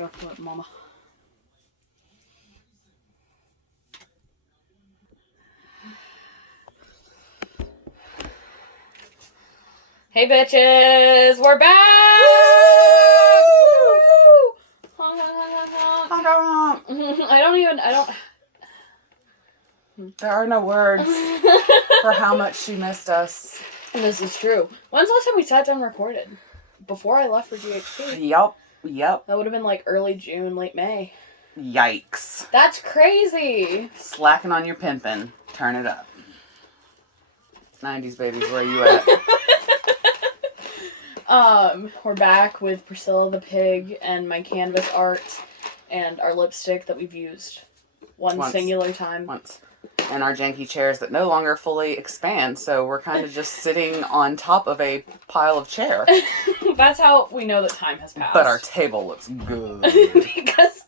Go for it, mama. Hey, bitches! We're back! Woo! Honk, honk, honk, honk. I don't... There are no words for how much she missed us. And this is true. When's the last time we sat down and recorded? Before I left for GHP. Yep. That would have been like early June, late May. Yikes. That's crazy. Slacking on your pimping. Turn it up. 90s babies, where you at? We're back with Priscilla the pig and my canvas art and our lipstick that we've used once. Singular time. Once. And our janky chairs that no longer fully expand, so we're kind of just sitting on top of a pile of chair. That's how we know that time has passed. But our table looks good. Because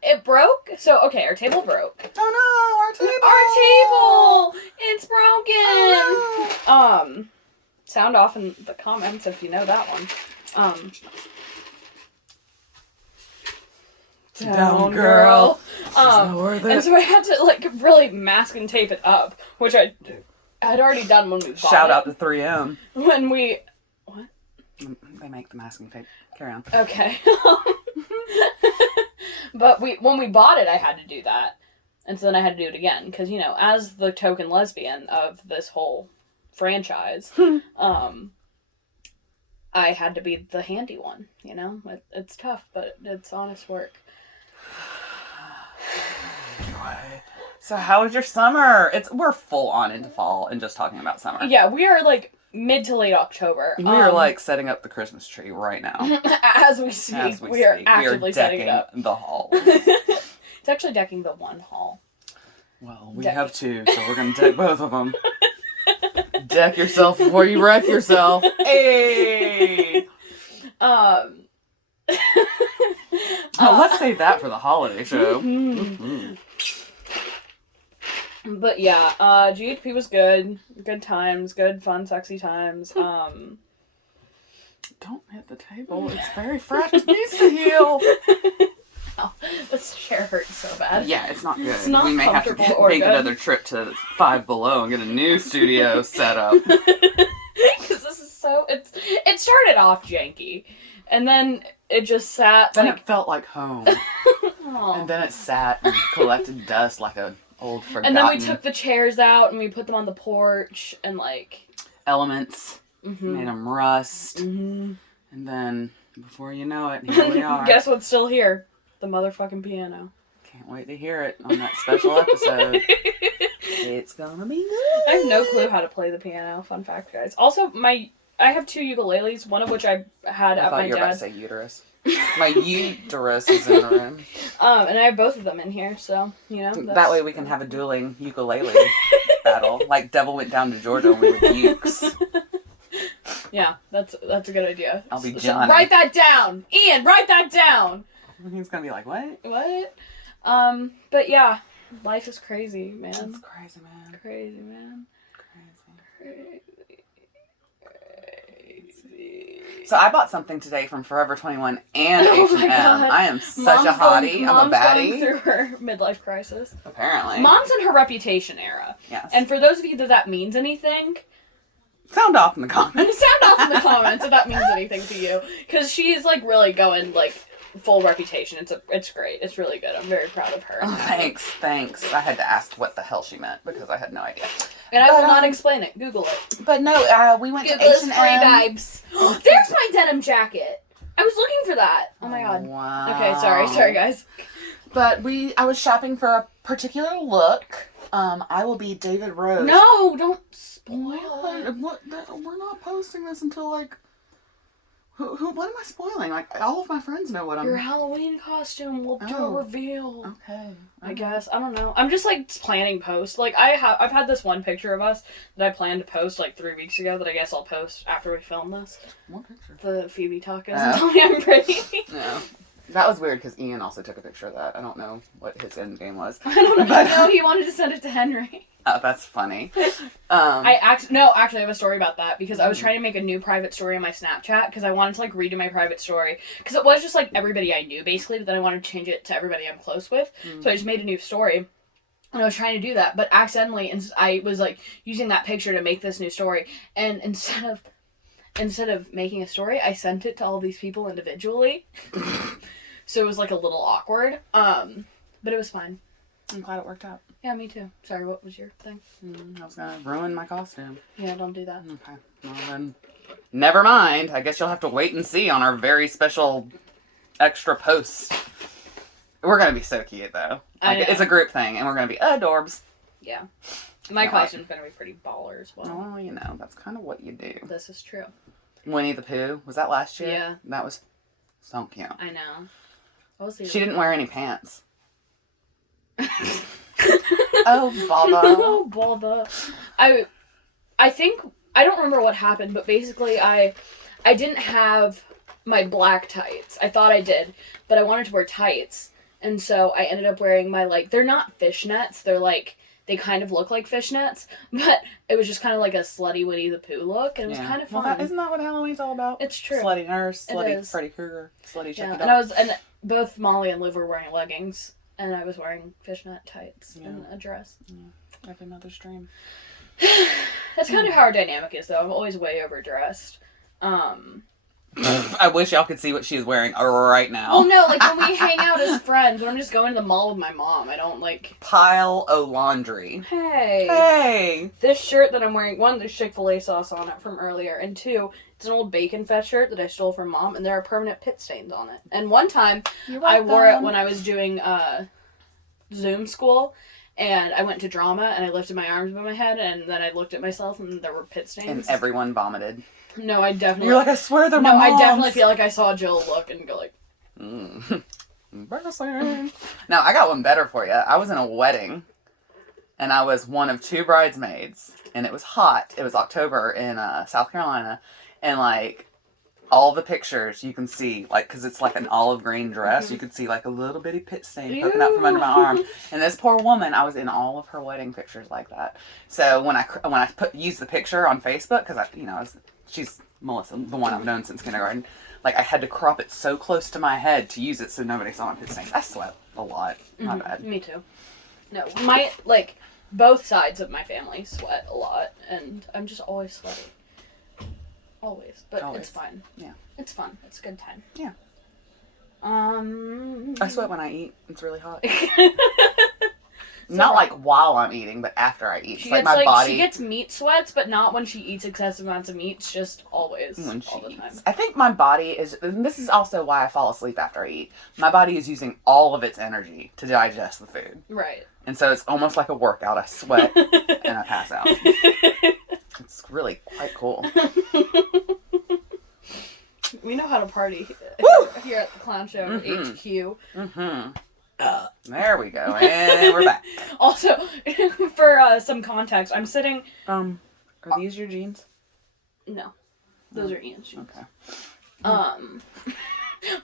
it broke. So, okay, our table broke. Oh no, our table! Our table! It's broken! Oh, no. Sound off in the comments if you know that one. Down, girl. And so I had to, like, really mask and tape it up, which I had already done when we bought Shout it. out to 3M. When we... What? They make the masking tape. Carry on. Okay. But when we bought it, I had to do that. And so then I had to do it again. Because, you know, as the token lesbian of this whole franchise, I had to be the handy one, you know? It's tough, but it's honest work. Anyway, so how was your summer? We're full on into fall and just talking about summer. Yeah, we are like mid to late October. We are like setting up the Christmas tree right now. As we speak, we are actively setting it up. The hall. It's actually decking the one hall. Well, we have two, so we're gonna deck both of them. Deck yourself before you wreck yourself. Hey. Let's save that for the holiday show. But yeah, GHP was good. Good times, good fun, sexy times. Don't hit the table. It's very fresh. It needs to heal. Oh, this chair hurts so bad. Yeah, it's not good. It's not we may have to make another trip to Five Below and get a new studio set up. Because this is so... It started off janky. And then it just sat... Then it felt like home. And then it sat and collected dust like an old forgotten... And then we took the chairs out and we put them on the porch and like... Elements. Made them rust. And then, before you know it, here we are. Guess what's still here? The motherfucking piano. Can't wait to hear it on that special episode. It's gonna be good. I have no clue how to play the piano. Fun fact, guys. Also, I have two ukuleles, one of which I had at my dad's. I thought you were about to say uterus. My uterus is in the room. And I have both of them in here, so, you know. That way we can have a dueling ukulele battle. Like Devil Went Down to Georgia only with ukes. Yeah, that's a good idea. I'll be Johnny. Write that down! Ian, write that down! He's gonna be like, what? What? But yeah, life is crazy, man. It's crazy, man. Crazy, man. Crazy. So I bought something today from Forever 21 and H&M. I am such a hottie. I'm a baddie. Mom's going through her midlife crisis. Apparently. Mom's in her reputation era. Yes. And for those of you that means anything... Sound off in the comments. Sound off in the comments if that means anything to you. Because she's like really going like... full reputation. It's great. It's really good. I'm very proud of her. Oh, thanks. I had to ask what the hell she meant because I had no idea. And I will not explain it. Google it. But no, we went Google to H&M. Free vibes. There's my denim jacket. I was looking for that. Oh my god. Wow. Okay, sorry guys. But I was shopping for a particular look. I will be David Rose. No, don't spoil it. We're not posting this until like... What am I spoiling? Like, all of my friends know what I'm... Your Halloween costume will do a reveal. Okay. I guess. I don't know. I'm just, like, planning posts. Like, I've had this one picture of us that I planned to post, like, 3 weeks ago that I guess I'll post after we film this. What picture? The Phoebe tacos and tell me I'm pretty. No. That was weird because Ian also took a picture of that. I don't know what his end game was. I don't know. No, he wanted to send it to Henry. Oh, that's funny. Actually, I have a story about that because I was trying to make a new private story on my Snapchat because I wanted to like redo my private story because it was just like everybody I knew basically, but then I wanted to change it to everybody I'm close with. So I just made a new story. And I was trying to do that, but accidentally, I was like using that picture to make this new story, and instead of making a story, I sent it to all these people individually. So it was like a little awkward, but it was fine. I'm glad it worked out. Yeah, me too. Sorry, what was your thing? I was gonna ruin my costume. Yeah, don't do that. Okay, well then, never mind. I guess you'll have to wait and see on our very special extra post. We're gonna be so cute though. Like, it's a group thing, and we're gonna be adorbs. Yeah. My costume's gonna be pretty baller as well. Well, you know, that's kind of what you do. This is true. Winnie the Pooh, was that last year? Yeah. That was so cute. I know. She didn't wear any pants. Oh, bother. Oh, bother. I think, I don't remember what happened, but basically I didn't have my black tights. I thought I did, but I wanted to wear tights. And so I ended up wearing my, like, they're not fishnets. They're, like, they kind of look like fishnets. But it was just kind of like a slutty Winnie the Pooh look. And it was kind of fun. Well, isn't that what Halloween's all about? It's true. Slutty nurse, slutty Freddy Krueger, slutty Chucky doll. And both Molly and Liv were wearing leggings. And I was wearing fishnet tights and a dress. Yeah. Every mother's dream. That's kind of how our dynamic is, though. I'm always way overdressed. I wish y'all could see what she's wearing right now. Oh no, like when we hang out as friends, when I'm just going to the mall with my mom, I don't like... Pile of laundry. Hey! This shirt that I'm wearing, one, there's Chick-fil-A sauce on it from earlier, and two, it's an old Bacon Fest shirt that I stole from Mom, and there are permanent pit stains on it. And one time, I wore it when I was doing Zoom school, and I went to drama, and I lifted my arms above my head, and then I looked at myself, and there were pit stains. And everyone vomited. No, I definitely... You're like, I swear they're my mom's. I definitely feel like I saw Jill look and go like... Embarrassing. Now, I got one better for you. I was in a wedding, and I was one of 2 bridesmaids, and it was hot. It was October in South Carolina, and, like, all the pictures you can see, like, because it's like an olive green dress, you could see, like, a little bitty pit stain poking out from under my arm. And this poor woman, I was in all of her wedding pictures like that. So when I used the picture on Facebook, because she's Melissa, the one I've known since kindergarten. Like, I had to crop it so close to my head to use it so nobody saw my pit stains. I sweat a lot. Not bad. Me too. No, both sides of my family sweat a lot, and I'm just always sweaty. Always. But it's fine. Yeah. It's fun. It's a good time. Yeah. I sweat when I eat. It's really hot. Not like while I'm eating, but after I eat. She gets meat sweats, but not when she eats excessive amounts of meat. It's just always, all the time. I think my body is, and this is also why I fall asleep after I eat. My body is using all of its energy to digest the food. Right. And so it's almost like a workout. I sweat and I pass out. It's really quite cool. We know how to party here at the Clown Show HQ. There we go, and we're back. Also, for some context, I'm sitting... Are these your jeans? No. Those are Ian's jeans. Okay.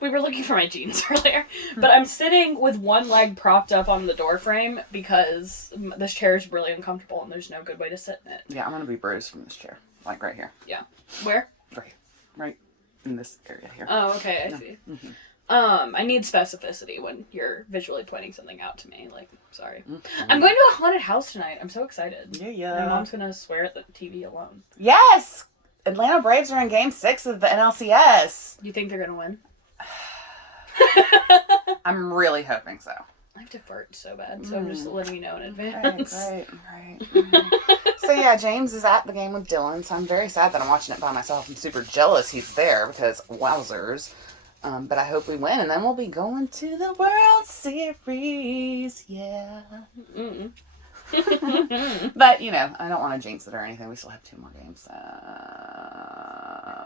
We were looking for my jeans earlier, but I'm sitting with one leg propped up on the door frame because this chair is really uncomfortable and there's no good way to sit in it. Yeah, I'm going to be bruised from this chair. Like right here. Yeah. Where? Right in this area here. Oh, okay, I see. I need specificity when you're visually pointing something out to me. Like, sorry. I'm going to a haunted house tonight. I'm so excited. Yeah. My mom's going to swear at the TV alone. Yes! Atlanta Braves are in Game 6 of the NLCS. You think they're going to win? I'm really hoping so. I have to fart so bad, so I'm just letting you know in advance. Right. So yeah, James is at the game with Dylan, so I'm very sad that I'm watching it by myself. I'm super jealous he's there because wowzers. But I hope we win, and then we'll be going to the World Series. Yeah. But, you know, I don't want to jinx it or anything. We still have 2 more games.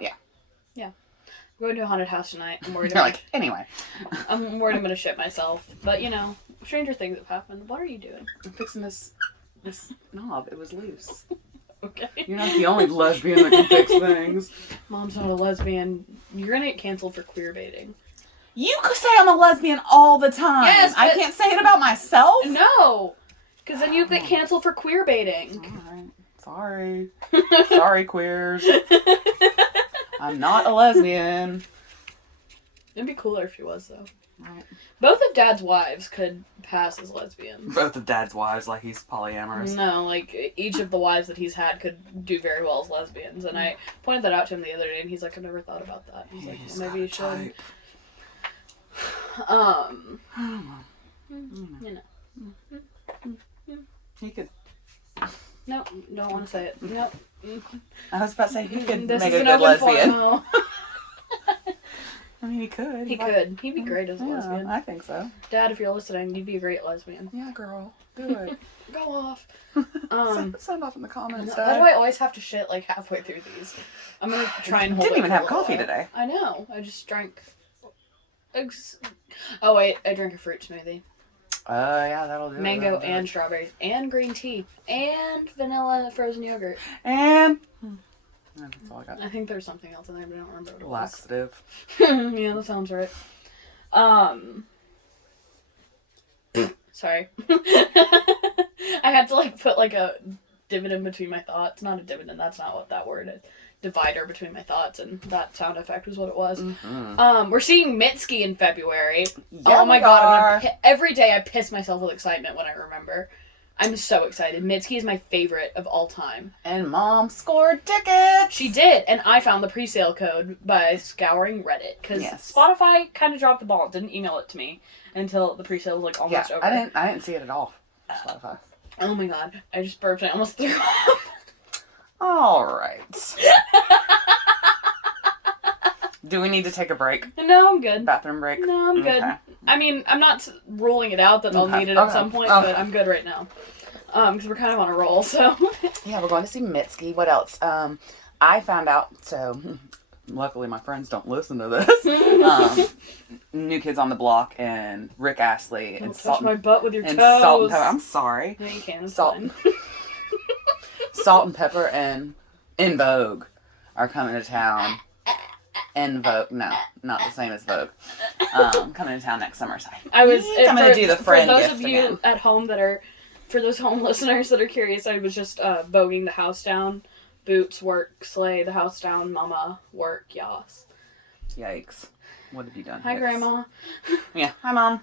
Yeah. I'm going to a haunted house tonight. I'm worried. Anyway. I'm worried I'm going to shit myself. But, you know, stranger things have happened. What are you doing? I'm fixing this knob. It was loose. Okay. You're not the only lesbian that can fix things. Mom's not a lesbian. You're going to get canceled for queer baiting. You could say I'm a lesbian all the time. Yes, I can't say it about myself. No, because then you get canceled for queer baiting. Alright. Sorry. Sorry, queers. I'm not a lesbian. It'd be cooler if she was, though. Right. Both of Dad's wives could pass as lesbians. Both of Dad's wives, like he's polyamorous. No, like, each of the wives that he's had could do very well as lesbians. And I pointed that out to him the other day, and he's like, I've never thought about that. He's like, well, maybe you should. You know. He could. No, don't want to say it. Nope. I was about to say, he could This make is a an good open lesbian. forum. I mean, he could. He could. He'd be great as a Yeah, lesbian. I think so. Dad, if you're listening, you'd be a great lesbian. Yeah, girl. Do it. Go off. Send off in the comments, Why Dad. do I always have to shit like halfway through these? I'm gonna try and hold Didn't it even for have a little coffee while. today. I know. I just drank. Oh wait, I drank a fruit smoothie. Yeah, that'll do it. Mango That'll do and it. strawberries and green tea and vanilla frozen yogurt. And that's all I got. I think there's something else in there, but I don't remember what it was. Laxative. Yeah, that sounds right. Sorry. I had to like put like a dividend between my thoughts. Not a dividend, that's not what that word is. Divider between my thoughts, and that sound effect was what it was. Mm-hmm. We're seeing Mitski in February. Yeah, Oh my we god, are. every day I piss myself with excitement when I remember. I'm so excited. Mitski is my favorite of all time. And Mom scored tickets. She did, and I found the pre-sale code by scouring Reddit, because Yes. Spotify kind of dropped the ball. Didn't email it to me until the pre-sale was like almost over. I didn't see it at all. Spotify. Oh my god, I just burped and I almost threw up. All right. Do we need to take a break? No, I'm good. Bathroom break? No, I'm good. Okay. I mean, I'm not ruling it out that I'll Okay. need it at Okay. some point, Okay. but I'm good right now. Because we're kind of on a roll, so. Yeah, we're going to see Mitski. What else? I found out, so luckily my friends don't listen to this. New Kids on the Block and Rick Astley Don't and touch Salt my butt with your and toes. Salt and Pepper. I'm sorry. No, you can. It's Salt. fine. Salt and Pepper and In Vogue are coming to town. In Vogue, no, not the same as Vogue. Coming to town next summer. So I was I'm gonna do the friend for those gift of you again. at home that are, for those home listeners that are curious, I was just voguing the house down. Boots work, slay the house down, mama work, yas. Yikes! What have you done? Hi, Yikes. Grandma. Yeah. Hi, Mom.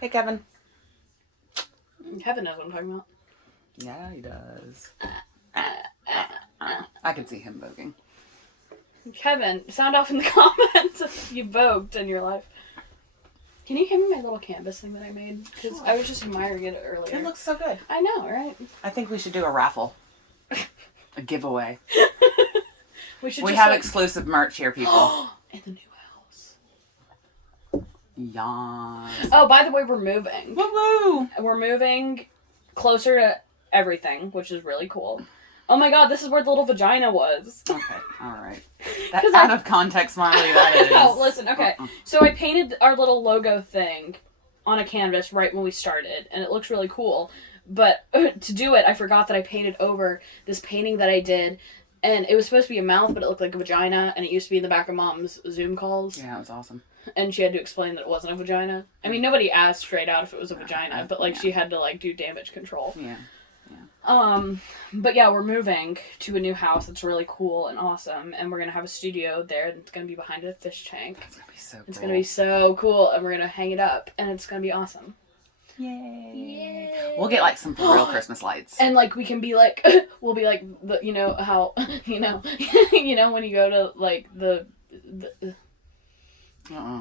Hey, Kevin. Kevin knows what I'm talking about. Yeah, he does. I can see him voguing. Kevin, sound off in the comments if you vogued in your life. Can you hand me my little canvas thing that I made? Because Sure. I was just admiring it earlier. It looks so good. I know, right? I think we should do a raffle. A giveaway. We should We just have like... exclusive merch here, people. in the new house. Yas. Oh, by the way, we're moving. Woo-woo! We're moving closer to everything, which is really cool. Oh my god, this is where the little vagina was. Okay, alright. That's 'Cause out of context, Marley, that is. No, listen, okay. So I painted our little logo thing on a canvas right when we started, and it looks really cool. But to do it, I forgot that I painted over this painting that I did, and it was supposed to be a mouth, but it looked like a vagina, and it used to be in the back of Mom's Zoom calls. Yeah, it was awesome. And she had to explain that it wasn't a vagina. I mean, nobody asked straight out if it was a vagina, but like Yeah. she had to like do damage control. Yeah. But yeah, we're moving to a new house that's really cool and awesome, and we're gonna have a studio there, and it's gonna be behind a fish tank. It's gonna be so cool. It's gonna be so cool, and we're gonna hang it up, and it's gonna be awesome. Yay. Yay. We'll get like some for real Christmas lights. And like we can be like, we'll be like the, you know how, you know, when you go to like the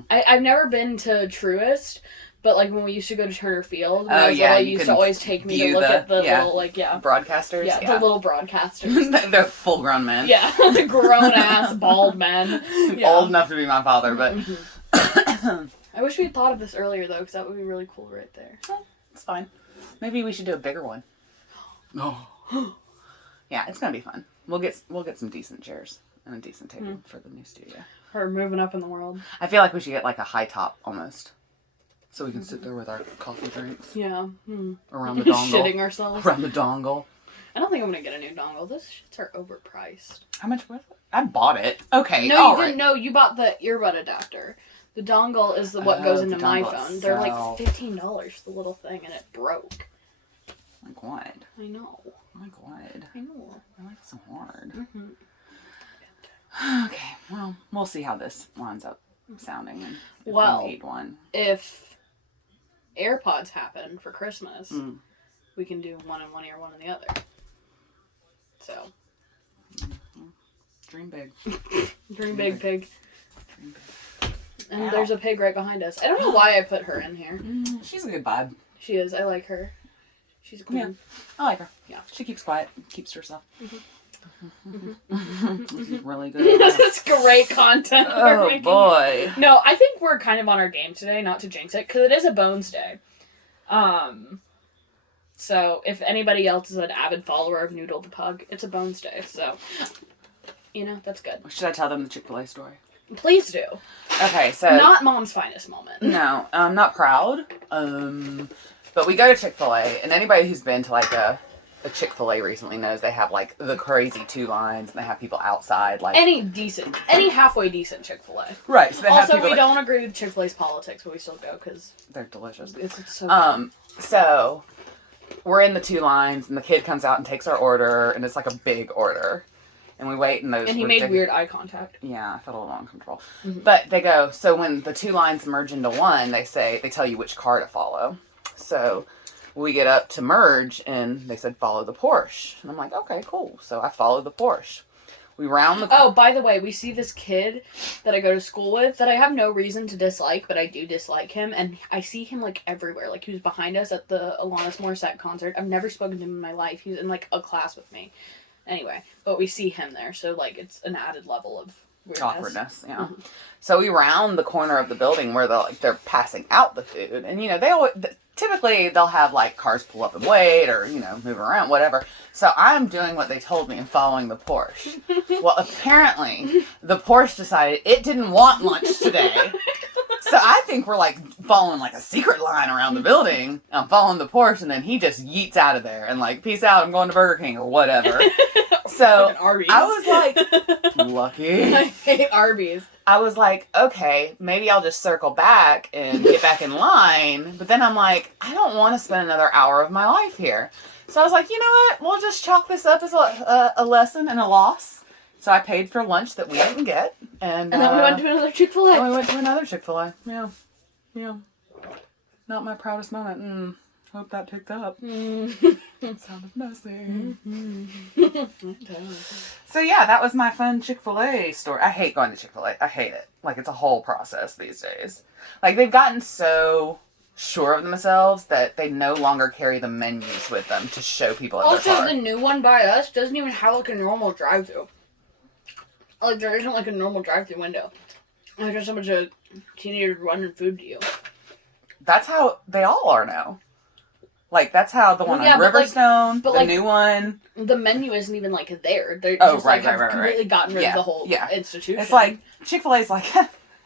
I've never been to Truist, but like when we used to go to Turner Field, when I was little, you used to always take me to view look the- at the yeah. little like Broadcasters? the little broadcasters. They're full grown men. Yeah, the grown ass bald men. Yeah. Old enough to be my father, but I wish we had thought of this earlier though, because that would be really cool right there. it's fine. Maybe we should do a bigger one. Oh. Yeah, it's gonna be fun. We'll get some decent chairs and a decent table for the new studio. Her moving up in the world. I feel like we should get like a high top almost. So we can sit there with our coffee drinks Yeah. around the dongle. Shitting ourselves. Around the dongle. I don't think I'm gonna get a new dongle. Those shits are overpriced. How much was it? I bought it. Okay, No, all you right. didn't know. You bought the earbud adapter. The dongle is what goes into the my dongle phone. They're like itself. $15 for the little thing, and it broke. Like what? I know. Like what? I know. I like it so hard. Mm-hmm. Okay, well, we'll see how this winds up sounding. And if Well, we need one. If AirPods happen for Christmas, we can do one in one ear, one in the other. So. Dream big. Dream big, pig. Dream big. And Ow. there's a pig right behind us. I don't know why I put her in here. She's a good vibe. She is. I like her. She's a queen. Yeah, I like her. Yeah. She keeps quiet. Keeps to herself. Mm-hmm. This is really good. This is great content. Oh, boy. No, I think we're kind of on our game today, not to jinx it, because it is a Bones Day. So if anybody else is an avid follower of Noodle the Pug, it's a Bones Day. So, that's good. Should I tell them the Chick-fil-A story? Please do. Okay, so... Not Mom's finest moment. No, I'm not proud. But we go to Chick-fil-A, and anybody who's been to, like, a Chick-fil-A recently knows they have, like, the crazy 2 lines, and they have people outside, like... Any halfway decent Chick-fil-A. Right, so they have also, people we don't agree with Chick-fil-A's politics, but we still go, because... They're delicious. It's so good. So, we're in the 2 lines, and the kid comes out and takes our order, and it's, like, a big order. And we wait, and those... And he made weird eye contact. Yeah, I felt a little uncomfortable. Mm-hmm. But they go, so when the 2 lines merge into one, they tell you which car to follow. So we get up to merge, and they said, follow the Porsche. And I'm like, okay, cool. So I followed the Porsche. We round the... Oh, by the way, we see this kid that I go to school with that I have no reason to dislike, but I do dislike him. And I see him, like, everywhere. Like, he was behind us at the Alanis Morissette concert. I've never spoken to him in my life. He was in, like, a class with me. Anyway, but we see him there, so, like, it's an added level of weirdness. Awkwardness, yeah. Mm-hmm. So we round the corner of the building where they're passing out the food, and typically they'll have like cars pull up and wait, or move around, whatever. So I'm doing what they told me and following the Porsche. Well, apparently the Porsche decided it didn't want lunch today. So I think we're like following like a secret line around the building. I'm following the Porsche, and then he just yeets out of there and like, peace out, I'm going to Burger King or whatever. So I was like, lucky. I hate Arby's. I was like, okay, maybe I'll just circle back and get back in line. But then I'm like, I don't want to spend another hour of my life here. So I was like, you know what? We'll just chalk this up as a lesson and a loss. So I paid for lunch that we didn't get. And then we went to another Chick-fil-A. And we went to another Chick-fil-A. Yeah. Yeah. Not my proudest moment. Hope that picked up. It sounded messy. So yeah, that was my fun Chick-fil-A story. I hate going to Chick-fil-A. I hate it. Like, it's a whole process these days. Like, they've gotten so sure of themselves that they no longer carry the menus with them to show people at their car. Also, the new one by us doesn't even have, like, a normal drive-thru. Like, there isn't, like, a normal drive-thru window. Like, there's so much of teenagers running food to you. That's how they all are now. Like, that's how the one on Riverstone, the new one. The menu isn't even, like, there. They're just, right. completely gotten rid of the whole institution. It's like, Chick-fil-A's like,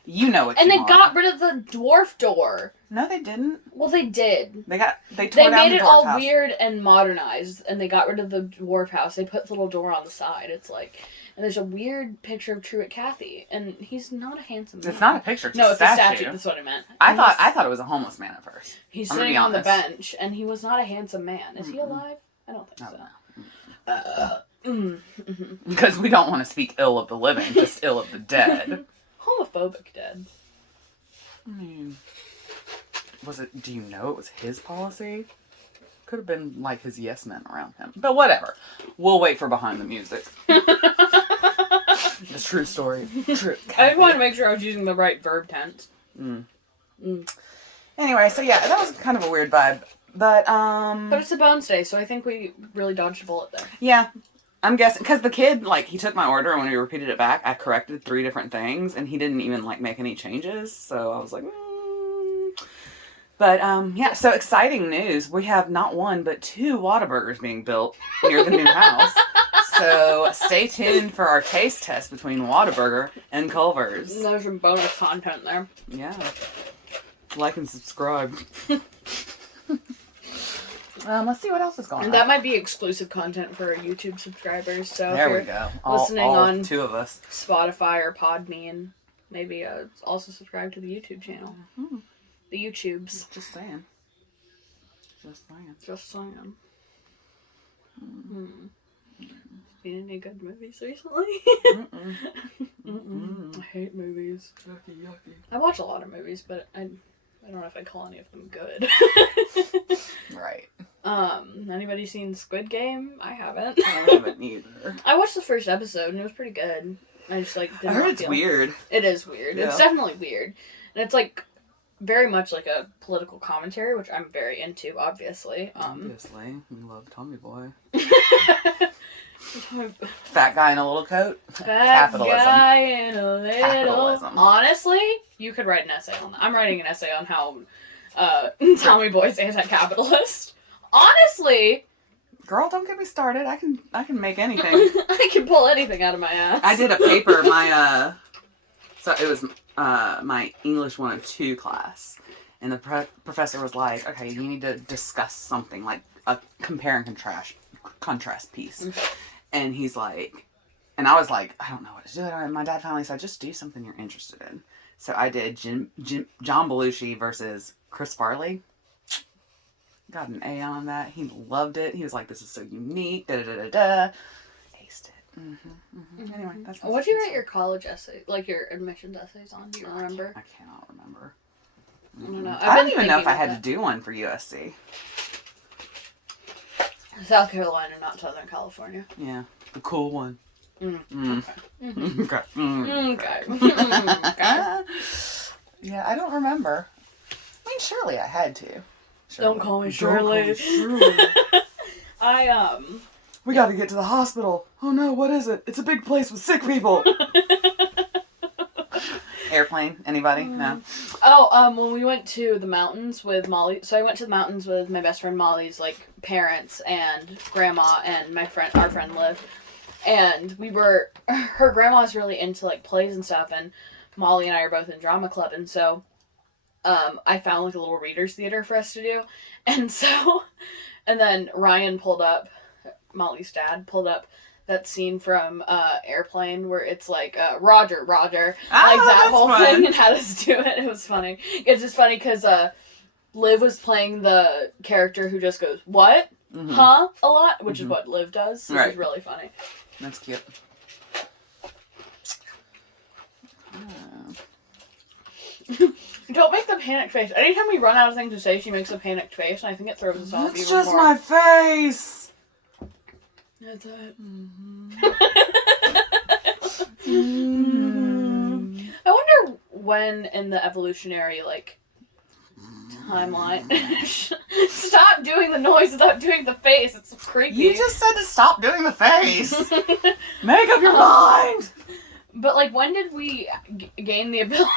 you know what you want. And they got rid of the dwarf door. No, they didn't. Well, they did. They tore down the dwarf house. They made it all weird and modernized, and they got rid of the dwarf house. They put the little door on the side. It's like... And there's a weird picture of Truett Cathy, and he's not a handsome man. It's not a picture, it's a statue. That's what I meant. I thought it was a homeless man at first. He's sitting on the bench, and he was not a handsome man. Is he alive? I don't think so. Because we don't want to speak ill of the living, just ill of the dead. Homophobic dead. I mean, do you know it was his policy? Could have been like his yes men around him. But whatever. We'll wait for behind the music. The true story. True. I want to make sure I was using the right verb tense. Anyway, so yeah, that was kind of a weird vibe. But it's a Bones Day, so I think we really dodged a bullet there. Yeah. I'm guessing, because the kid, like, he took my order, and when he repeated it back, I corrected 3 different things, and he didn't even, like, make any changes, so I was like, But, yeah, so exciting news. We have not 1, but 2 Whataburgers being built near the new house. So stay tuned for our taste test between Whataburger and Culver's. There's some bonus content there. Yeah. Like and subscribe. Let's see what else is going on. And that might be exclusive content for our YouTube subscribers. So there we go. Listening all on 2 of us. Spotify or Podbean, Maybe also subscribe to the YouTube channel. Mm-hmm. The YouTubes. Just saying. Just saying. Just saying. Seen any good movies recently? I hate movies. Yucky. I watch a lot of movies, but I don't know if I'd call any of them good. Right. Anybody seen Squid Game? I haven't. I haven't either. I watched the first episode and it was pretty good. I just like didn't I heard it's weird. It is weird. Yeah. It's definitely weird. And it's like very much like a political commentary, which I'm very into, obviously. Obviously. We love Tommy Boy. Fat guy in a little coat. Capitalism. Guy in a little... Capitalism. Honestly, you could write an essay on that. I'm writing an essay on how Tommy Boy's anti-capitalist. Honestly... Girl, don't get me started. I can make anything. I can pull anything out of my ass. I did a paper, so it was my English 102 class, and the professor was like, okay, you need to discuss something, like a compare and contrast piece. And he's like, and I was like, I don't know what to do. And my dad finally said, just do something you're interested in. So I did John Belushi versus Chris Farley. Got an A on that. He loved it. He was like, this is so unique. Da-da-da-da-da. Aced it. Anyway, that's what What'd you write your college essay, like your admissions essays on? Do you remember? I cannot remember. I don't know. I don't even know if I had to do one for USC. South Carolina, not Southern California. Yeah. The cool one. Okay. Okay. Okay. Yeah, I don't remember. I mean, surely I had to. Don't call me Shirley. We gotta get to the hospital. Oh no, what is it? It's a big place with sick people. Airplane? Anybody? No. When we went to the mountains with Molly, so I went to the mountains with my best friend Molly's like parents and grandma and our friend Liv, and her grandma's really into like plays and stuff, and Molly and I are both in drama club, and so I found like a little readers theater for us to do, and then Ryan pulled up, Molly's dad pulled up that scene from Airplane where it's like Roger, like that whole thing, and had us do it. It was funny. It's just funny because Liv was playing the character who just goes what, huh, a lot, which is what Liv does. So It was really funny. That's cute. Don't make the panicked face. Anytime we run out of things to say, she makes a panicked face, and I think it throws us off even more. It's just my face! That's it. I wonder when in the evolutionary, like, timeline. Stop doing the noise without doing the face. It's creepy. You just said to stop doing the face. Make up your mind! But, like, when did we gain the ability?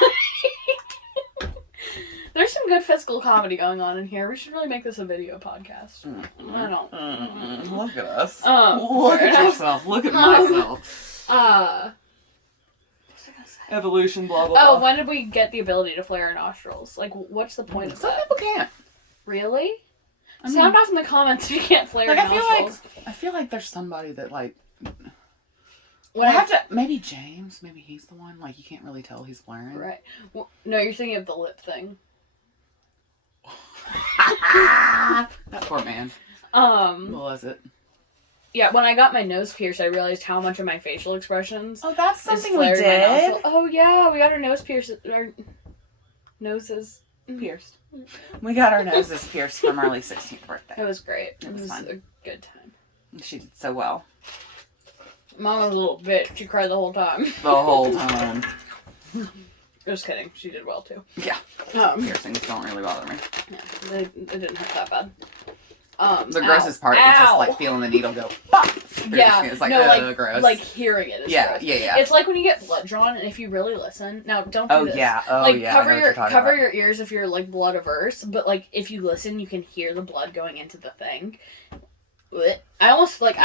There's some good physical comedy going on in here. We should really make this a video podcast. I don't. Look at us. Look at yourself. Look at myself. What was I gonna say? Evolution, blah, blah, blah. Oh, when did we get the ability to flare our nostrils? Like, what's the point of Some that? people can't. Really? I mean, Sound off in the comments if you can't flare like, your nostrils. I feel like there's somebody that, like... When I have to... Maybe James. Maybe he's the one. Like, you can't really tell he's flaring. Right. Well, no, you're thinking of the lip thing. That poor man. What was it? Yeah, when I got my nose pierced, I realized how much of my facial expressions. Oh, that's is something we flaring my did. nostril. Oh yeah, we got our nose pierced. Our noses Pierced. We got our noses pierced for Marley's 16th birthday. It was great. It was fun. a good time. She did so well. Mom was a little bitch. She cried the whole time. The whole time. Just kidding. She did well too. Yeah. Piercings don't really bother me. Yeah, it didn't hurt that bad. The grossest part is just like feeling the needle go pop. Yeah, it's like, like gross. like hearing it is gross. Yeah. It's like when you get blood drawn, and if you really listen, now don't do this. Cover your ears if you're like blood averse, but like if you listen, you can hear the blood going into the thing. I almost blood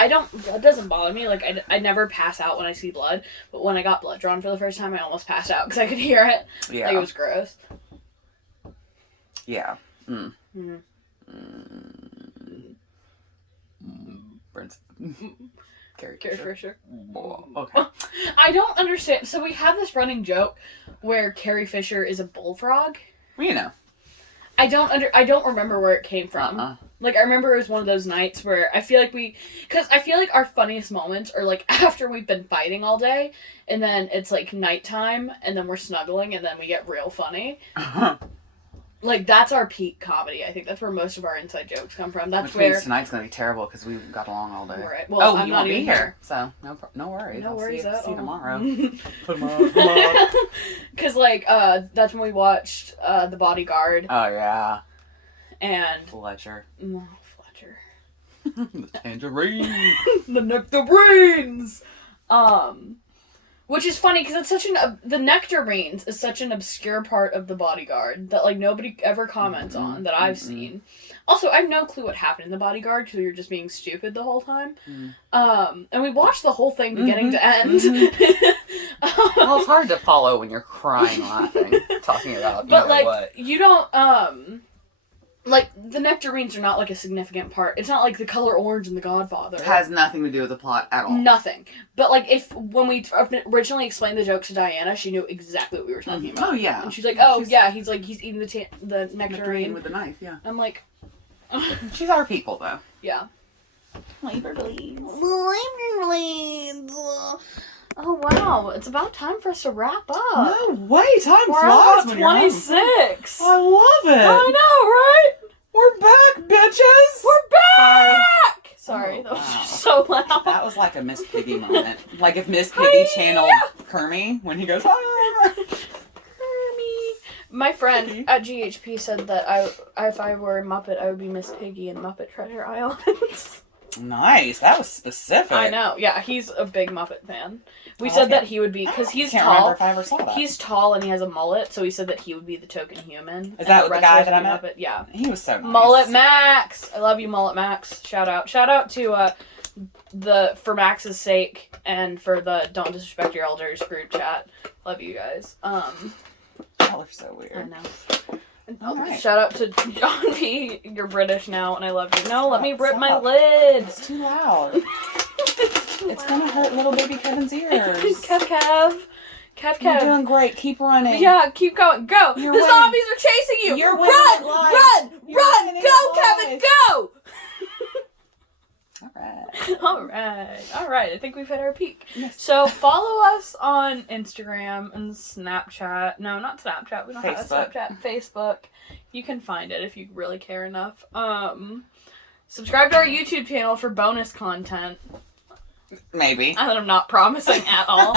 doesn't bother me. Like I never pass out when I see blood, but when I got blood drawn for the first time, I almost passed out because I could hear it. Yeah, like it was gross. Yeah. Carrie Carrie Fisher. Fisher. Okay. I don't understand. So we have this running joke where Carrie Fisher is a bullfrog. Well, you know. I don't remember where it came from. Like, I remember it was one of those nights where I feel like because I feel like our funniest moments are, like, after we've been fighting all day, and then it's, like, nighttime, and then we're snuggling, and then we get real funny. Like, that's our peak comedy. I think that's where most of our inside jokes come from. That's Which where... means tonight's going to be terrible because we got along all day. Right. Well, I'm you not won't be even here. So, no worries. No I'll worries see at you all. tomorrow. Tomorrow. Because, like, that's when we watched The Bodyguard. Oh, yeah. And... Fletcher. Oh, Fletcher. The tangerine. The nectarines! Which is funny, because it's such the nectarines is such an obscure part of The Bodyguard that, like, nobody ever comments on, that I've seen. Also, I have no clue what happened in The Bodyguard, because we were just being stupid the whole time. And we watched the whole thing beginning to end. Well, it's hard to follow when you're crying laughing, talking about, but, like, what. you don't, like, the nectarines are not, like, a significant part. It's not like the color orange in The Godfather. It has nothing to do with the plot at all. Nothing. But, like, when we originally explained the jokes to Diana, she knew exactly what we were talking about. Oh, yeah. And she's like, oh, yeah, he's eating the nectarine. With a knife, yeah. I'm like... She's our people, though. Yeah. Liverleads. Oh, wow. It's about time for us to wrap up. No way. Time We're flies at when you're 26. I love it. I know, right? We're back, bitches. We're back! Sorry, that was wow. just so loud. That was like a Miss Piggy moment. Like if Miss Piggy channeled Kermie when he goes, ah! Kermie. My friend at GHP said that if I were a Muppet, I would be Miss Piggy in Muppet Treasure Island. Nice. That was specific. I know. Yeah, he's a big Muppet fan. We said that he would be, because he's can't tall. Remember if I ever saw that. He's tall and he has a mullet, so he said that he would be the token human. Is that the guy that I met? Muppet. Yeah. He was so nice. Mullet Max! I love you, Mullet Max. Shout out. Shout out to for Max's sake and for the Don't Disrespect Your Elders group chat. Love you guys. Y'all are so weird. I know. Right. Shout out to John P. You're British now, and I love you. No, let me rip my lid. It's too loud. It's gonna hurt little baby Kevin's ears. Kev. You're doing great. Keep running. Yeah, keep going. Go. You're the winning. zombies are chasing you. You're run, winning run. Go, Kevin, go. All right. I think we've hit our peak. Yes. So follow us on Instagram and Snapchat. No, not Snapchat. We don't have a Snapchat. Facebook. You can find it if you really care enough. Subscribe to our YouTube channel for bonus content. Maybe. I'm not promising at all.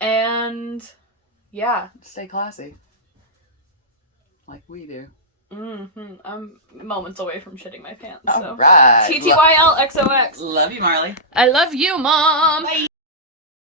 And yeah. Stay classy. Like we do. I'm moments away from shitting my pants. All right. TTYL XOX. Love you, Marley. I love you, Mom. Bye.